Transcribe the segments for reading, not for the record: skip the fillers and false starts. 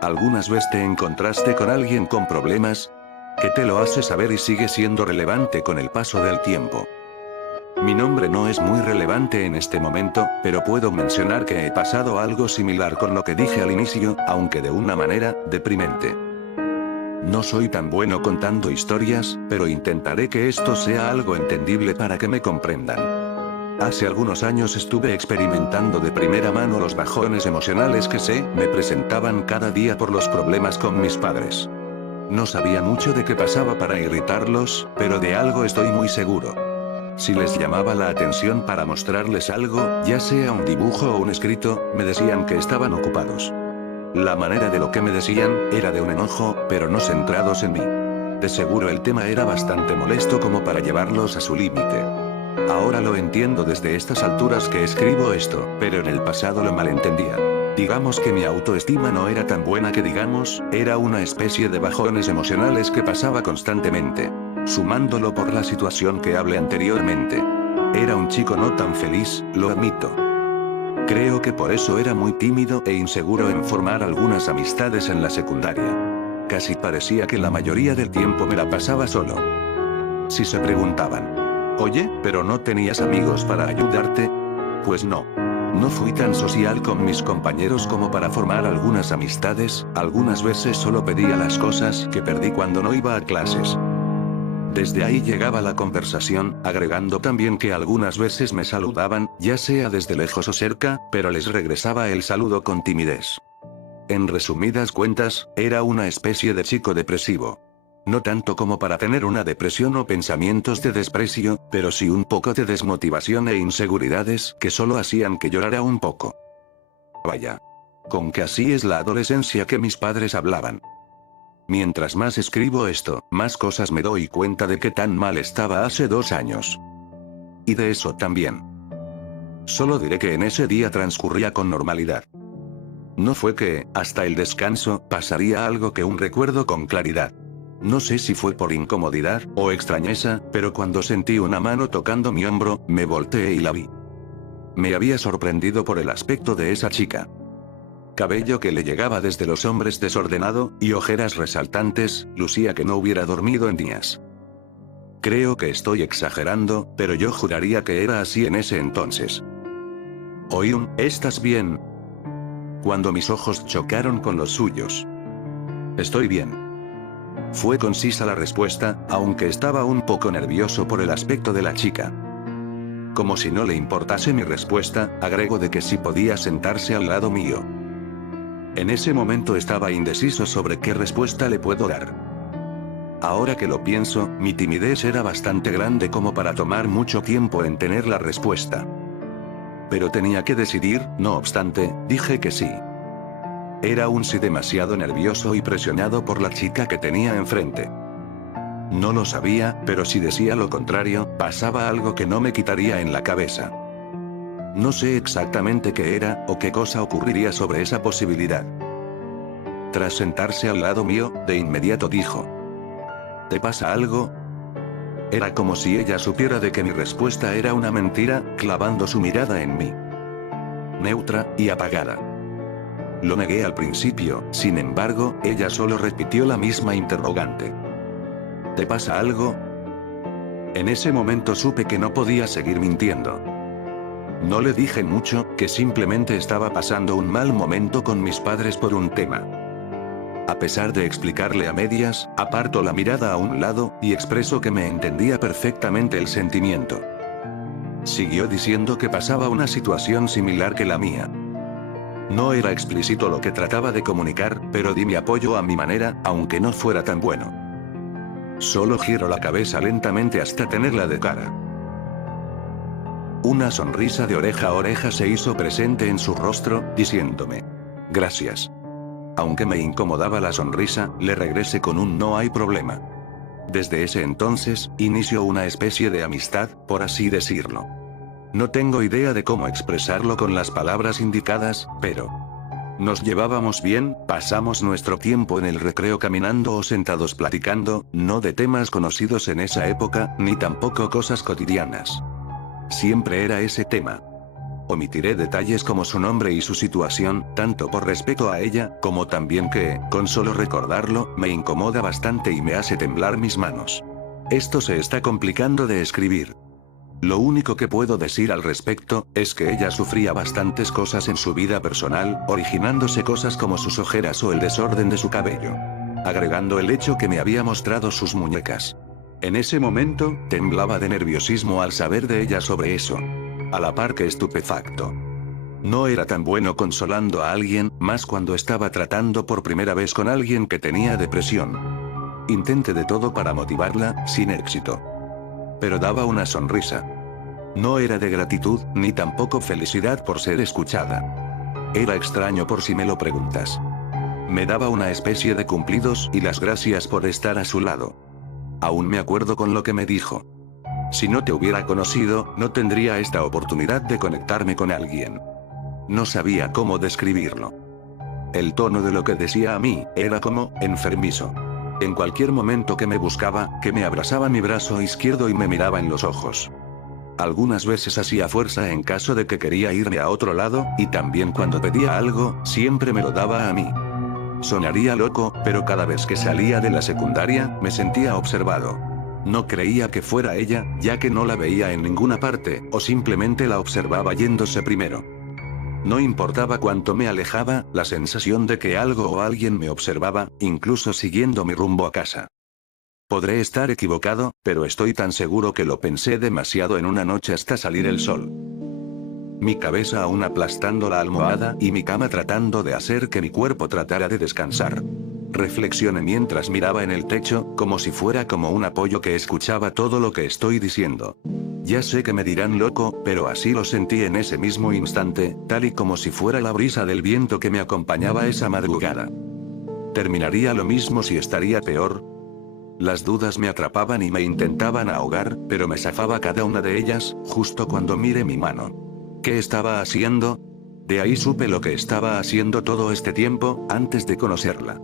¿Algunas veces te encontraste con alguien con problemas? Que te lo hace saber y sigue siendo relevante con el paso del tiempo. Mi nombre no es muy relevante en este momento, pero puedo mencionar que he pasado algo similar con lo que dije al inicio, aunque de una manera deprimente. No soy tan bueno contando historias, pero intentaré que esto sea algo entendible para que me comprendan. Hace algunos años estuve experimentando de primera mano los bajones emocionales que se me presentaban cada día por los problemas con mis padres. No sabía mucho de qué pasaba para irritarlos, pero de algo estoy muy seguro. Si les llamaba la atención para mostrarles algo, ya sea un dibujo o un escrito, me decían que estaban ocupados. La manera de lo que me decían, era de un enojo, pero no centrados en mí. De seguro el tema era bastante molesto como para llevarlos a su límite. Ahora lo entiendo desde estas alturas que escribo esto, pero en el pasado lo malentendía. Digamos que mi autoestima no era tan buena que digamos, era una especie de bajones emocionales que pasaba constantemente. Sumándolo por la situación que hablé anteriormente. Era un chico no tan feliz, lo admito. Creo que por eso era muy tímido e inseguro en formar algunas amistades en la secundaria. Casi parecía que la mayoría del tiempo me la pasaba solo. Si se preguntaban, oye, ¿pero no tenías amigos para ayudarte? Pues no. No fui tan social con mis compañeros como para formar algunas amistades, algunas veces solo pedía las cosas que perdí cuando no iba a clases. Desde ahí llegaba la conversación, agregando también que algunas veces me saludaban, ya sea desde lejos o cerca, pero les regresaba el saludo con timidez. En resumidas cuentas, era una especie de chico depresivo. No tanto como para tener una depresión o pensamientos de desprecio, pero sí un poco de desmotivación e inseguridades que solo hacían que llorara un poco. Vaya. Con que así es la adolescencia que mis padres hablaban. Mientras más escribo esto, más cosas me doy cuenta de qué tan mal estaba hace 2 años. Y de eso también. Solo diré que en ese día transcurría con normalidad. No fue que, hasta el descanso, pasaría algo que aún recuerdo con claridad. No sé si fue por incomodidad o extrañeza, pero cuando sentí una mano tocando mi hombro, me volteé y la vi. Me había sorprendido por el aspecto de esa chica. Cabello que le llegaba desde los hombros desordenado, y ojeras resaltantes, lucía que no hubiera dormido en días. Creo que estoy exagerando, pero yo juraría que era así en ese entonces. Oí un, ¿estás bien? Cuando mis ojos chocaron con los suyos. Estoy bien. Fue concisa la respuesta, aunque estaba un poco nervioso por el aspecto de la chica. Como si no le importase mi respuesta, agregó de que sí podía sentarse al lado mío. En ese momento estaba indeciso sobre qué respuesta le puedo dar. Ahora que lo pienso, mi timidez era bastante grande como para tomar mucho tiempo en tener la respuesta. Pero tenía que decidir, no obstante, dije que sí. Era un sí demasiado nervioso y presionado por la chica que tenía enfrente. No lo sabía, pero si decía lo contrario, pasaba algo que no me quitaría en la cabeza. No sé exactamente qué era, o qué cosa ocurriría sobre esa posibilidad. Tras sentarse al lado mío, de inmediato dijo: ¿te pasa algo? Era como si ella supiera de que mi respuesta era una mentira, clavando su mirada en mí. Neutra, y apagada. Lo negué al principio, sin embargo, ella solo repitió la misma interrogante. ¿Te pasa algo? En ese momento supe que no podía seguir mintiendo. No le dije mucho, que simplemente estaba pasando un mal momento con mis padres por un tema. A pesar de explicarle a medias, aparto la mirada a un lado, y expreso que me entendía perfectamente el sentimiento. Siguió diciendo que pasaba una situación similar que la mía. No era explícito lo que trataba de comunicar, pero di mi apoyo a mi manera, aunque no fuera tan bueno. Solo giro la cabeza lentamente hasta tenerla de cara. Una sonrisa de oreja a oreja se hizo presente en su rostro, diciéndome: gracias. Aunque me incomodaba la sonrisa, le regresé con un no hay problema. Desde ese entonces, inició una especie de amistad, por así decirlo. No tengo idea de cómo expresarlo con las palabras indicadas, pero nos llevábamos bien, pasamos nuestro tiempo en el recreo caminando o sentados platicando, no de temas conocidos en esa época, ni tampoco cosas cotidianas. Siempre era ese tema. Omitiré detalles como su nombre y su situación, tanto por respeto a ella, como también que, con solo recordarlo, me incomoda bastante y me hace temblar mis manos. Esto se está complicando de escribir. Lo único que puedo decir al respecto, es que ella sufría bastantes cosas en su vida personal, originándose cosas como sus ojeras o el desorden de su cabello. Agregando el hecho que me había mostrado sus muñecas. En ese momento, temblaba de nerviosismo al saber de ella sobre eso. A la par que estupefacto. No era tan bueno consolando a alguien, más cuando estaba tratando por primera vez con alguien que tenía depresión. Intenté de todo para motivarla, sin éxito. Pero daba una sonrisa. No era de gratitud, ni tampoco felicidad por ser escuchada. Era extraño por si me lo preguntas. Me daba una especie de cumplidos y las gracias por estar a su lado. Aún me acuerdo con lo que me dijo. Si no te hubiera conocido, no tendría esta oportunidad de conectarme con alguien. No sabía cómo describirlo. El tono de lo que decía a mí, era como, enfermizo. En cualquier momento que me buscaba, que me abrazaba mi brazo izquierdo y me miraba en los ojos. Algunas veces hacía fuerza en caso de que quería irme a otro lado, y también cuando pedía algo, siempre me lo daba a mí. Sonaría loco, pero cada vez que salía de la secundaria, me sentía observado. No creía que fuera ella, ya que no la veía en ninguna parte, o simplemente la observaba yéndose primero. No importaba cuánto me alejaba, la sensación de que algo o alguien me observaba, incluso siguiendo mi rumbo a casa. Podré estar equivocado, pero estoy tan seguro que lo pensé demasiado en una noche hasta salir el sol. Mi cabeza aún aplastando la almohada y mi cama tratando de hacer que mi cuerpo tratara de descansar. Reflexioné mientras miraba en el techo, como si fuera como un apoyo que escuchaba todo lo que estoy diciendo. Ya sé que me dirán loco, pero así lo sentí en ese mismo instante, tal y como si fuera la brisa del viento que me acompañaba esa madrugada. ¿Terminaría lo mismo si estaría peor? Las dudas me atrapaban y me intentaban ahogar, pero me zafaba cada una de ellas, justo cuando miré mi mano. ¿Qué estaba haciendo? De ahí supe lo que estaba haciendo todo este tiempo, antes de conocerla.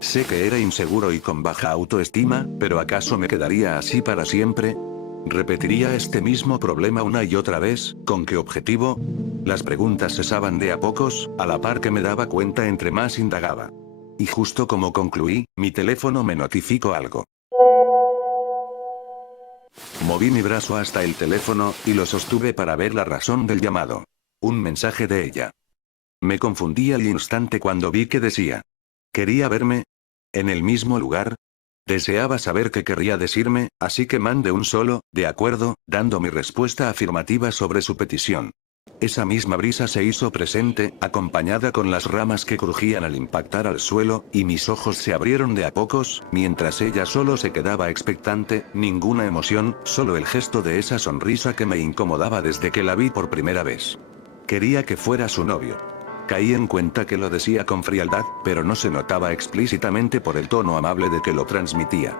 Sé que era inseguro y con baja autoestima, pero ¿acaso me quedaría así para siempre? ¿Repetiría este mismo problema una y otra vez? ¿Con qué objetivo? Las preguntas cesaban de a pocos, a la par que me daba cuenta entre más indagaba. Y justo como concluí, mi teléfono me notificó algo. Moví mi brazo hasta el teléfono, y lo sostuve para ver la razón del llamado. Un mensaje de ella. Me confundí al instante cuando vi que decía. ¿Quería verme? ¿En el mismo lugar? Deseaba saber qué querría decirme, así que mandé un solo, de acuerdo, dando mi respuesta afirmativa sobre su petición. Esa misma brisa se hizo presente, acompañada con las ramas que crujían al impactar al suelo, y mis ojos se abrieron de a pocos, mientras ella solo se quedaba expectante, ninguna emoción, solo el gesto de esa sonrisa que me incomodaba desde que la vi por primera vez. Quería que fuera su novio. Caí en cuenta que lo decía con frialdad, pero no se notaba explícitamente por el tono amable de que lo transmitía.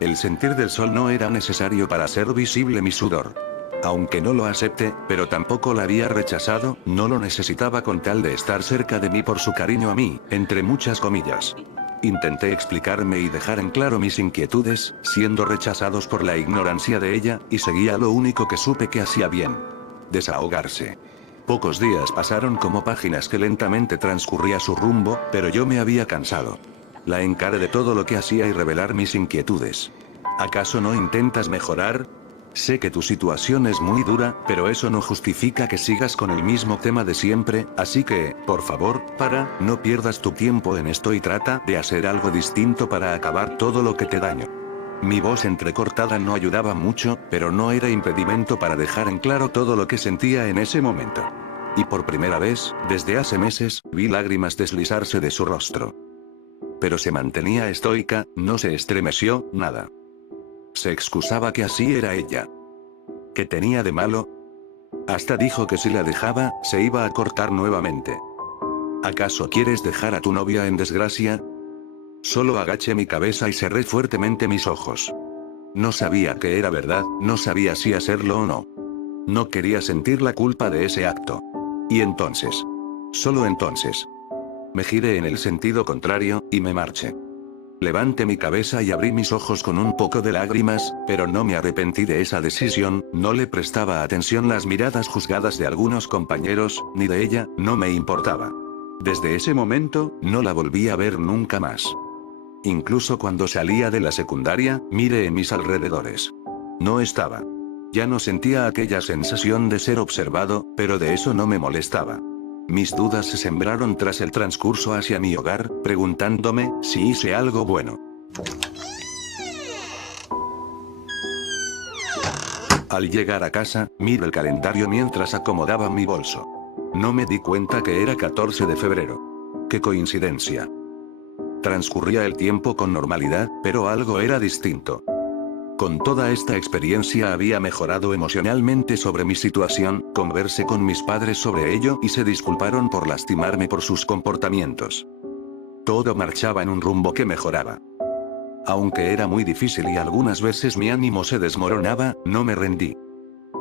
El sentir del sol no era necesario para hacer visible mi sudor. Aunque no lo acepte, pero tampoco la había rechazado, no lo necesitaba con tal de estar cerca de mí por su cariño a mí, entre muchas comillas. Intenté explicarme y dejar en claro mis inquietudes, siendo rechazados por la ignorancia de ella, y seguía lo único que supe que hacía bien. Desahogarse. Pocos días pasaron como páginas que lentamente transcurría su rumbo, pero yo me había cansado. La encaré de todo lo que hacía y revelar mis inquietudes. ¿Acaso no intentas mejorar? Sé que tu situación es muy dura, pero eso no justifica que sigas con el mismo tema de siempre, así que, por favor, no pierdas tu tiempo en esto y trata de hacer algo distinto para acabar todo lo que te daño. Mi voz entrecortada no ayudaba mucho, pero no era impedimento para dejar en claro todo lo que sentía en ese momento. Y por primera vez, desde hace meses, vi lágrimas deslizarse de su rostro. Pero se mantenía estoica, no se estremeció, nada. Se excusaba que así era ella. ¿Qué tenía de malo? Hasta dijo que si la dejaba, se iba a cortar nuevamente. ¿Acaso quieres dejar a tu novia en desgracia? Solo agaché mi cabeza y cerré fuertemente mis ojos. No sabía que era verdad, no sabía si hacerlo o no. No quería sentir la culpa de ese acto. Y entonces. Solo entonces. Me giré en el sentido contrario, y me marché. Levanté mi cabeza y abrí mis ojos con un poco de lágrimas, pero no me arrepentí de esa decisión, no le prestaba atención las miradas juzgadas de algunos compañeros, ni de ella, no me importaba. Desde ese momento, no la volví a ver nunca más. Incluso cuando salía de la secundaria, miré en mis alrededores. No estaba. Ya no sentía aquella sensación de ser observado, pero de eso no me molestaba. Mis dudas se sembraron tras el transcurso hacia mi hogar, preguntándome si hice algo bueno. Al llegar a casa, miré el calendario mientras acomodaba mi bolso. No me di cuenta que era 14 de febrero. ¡Qué coincidencia! Transcurría el tiempo con normalidad, pero algo era distinto. Con toda esta experiencia había mejorado emocionalmente sobre mi situación, conversé con mis padres sobre ello y se disculparon por lastimarme por sus comportamientos. Todo marchaba en un rumbo que mejoraba. Aunque era muy difícil y algunas veces mi ánimo se desmoronaba, no me rendí.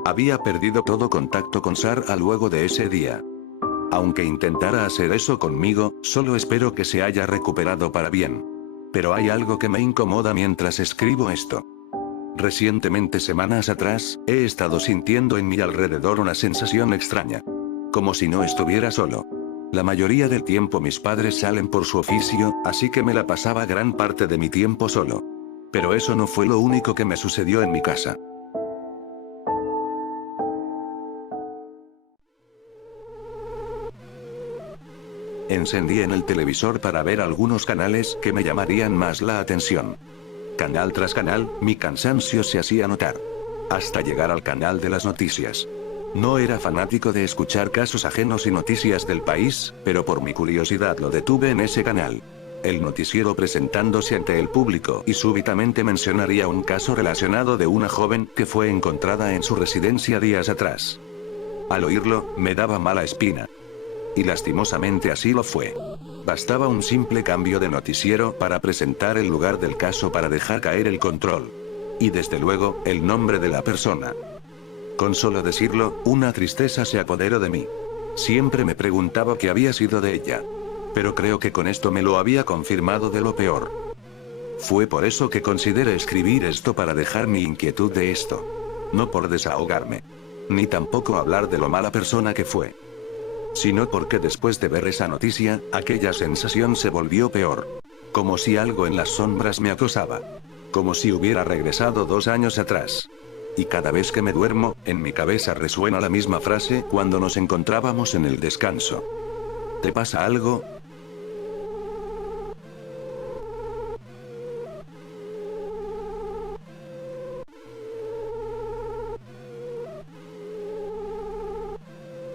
Había perdido todo contacto con Sara luego de ese día. Aunque intentara hacer eso conmigo, solo espero que se haya recuperado para bien. Pero hay algo que me incomoda mientras escribo esto. Recientemente, semanas atrás, he estado sintiendo en mi alrededor una sensación extraña. Como si no estuviera solo. La mayoría del tiempo mis padres salen por su oficio, así que me la pasaba gran parte de mi tiempo solo. Pero eso no fue lo único que me sucedió en mi casa. Encendí en el televisor para ver algunos canales que me llamarían más la atención. Canal tras canal, mi cansancio se hacía notar. Hasta llegar al canal de las noticias. No era fanático de escuchar casos ajenos y noticias del país, pero por mi curiosidad lo detuve en ese canal. El noticiero presentándose ante el público y súbitamente mencionaría un caso relacionado de una joven que fue encontrada en su residencia días atrás. Al oírlo, me daba mala espina. Y lastimosamente así lo fue. Bastaba un simple cambio de noticiero para presentar el lugar del caso para dejar caer el control. Y desde luego, el nombre de la persona. Con solo decirlo, una tristeza se apoderó de mí. Siempre me preguntaba qué había sido de ella. Pero creo que con esto me lo había confirmado de lo peor. Fue por eso que consideré escribir esto para dejar mi inquietud de esto. No por desahogarme. Ni tampoco hablar de lo mala persona que fue. Sino porque después de ver esa noticia, aquella sensación se volvió peor. Como si algo en las sombras me acosaba. Como si hubiera regresado 2 años atrás. Y cada vez que me duermo, en mi cabeza resuena la misma frase cuando nos encontrábamos en el descanso. ¿Te pasa algo?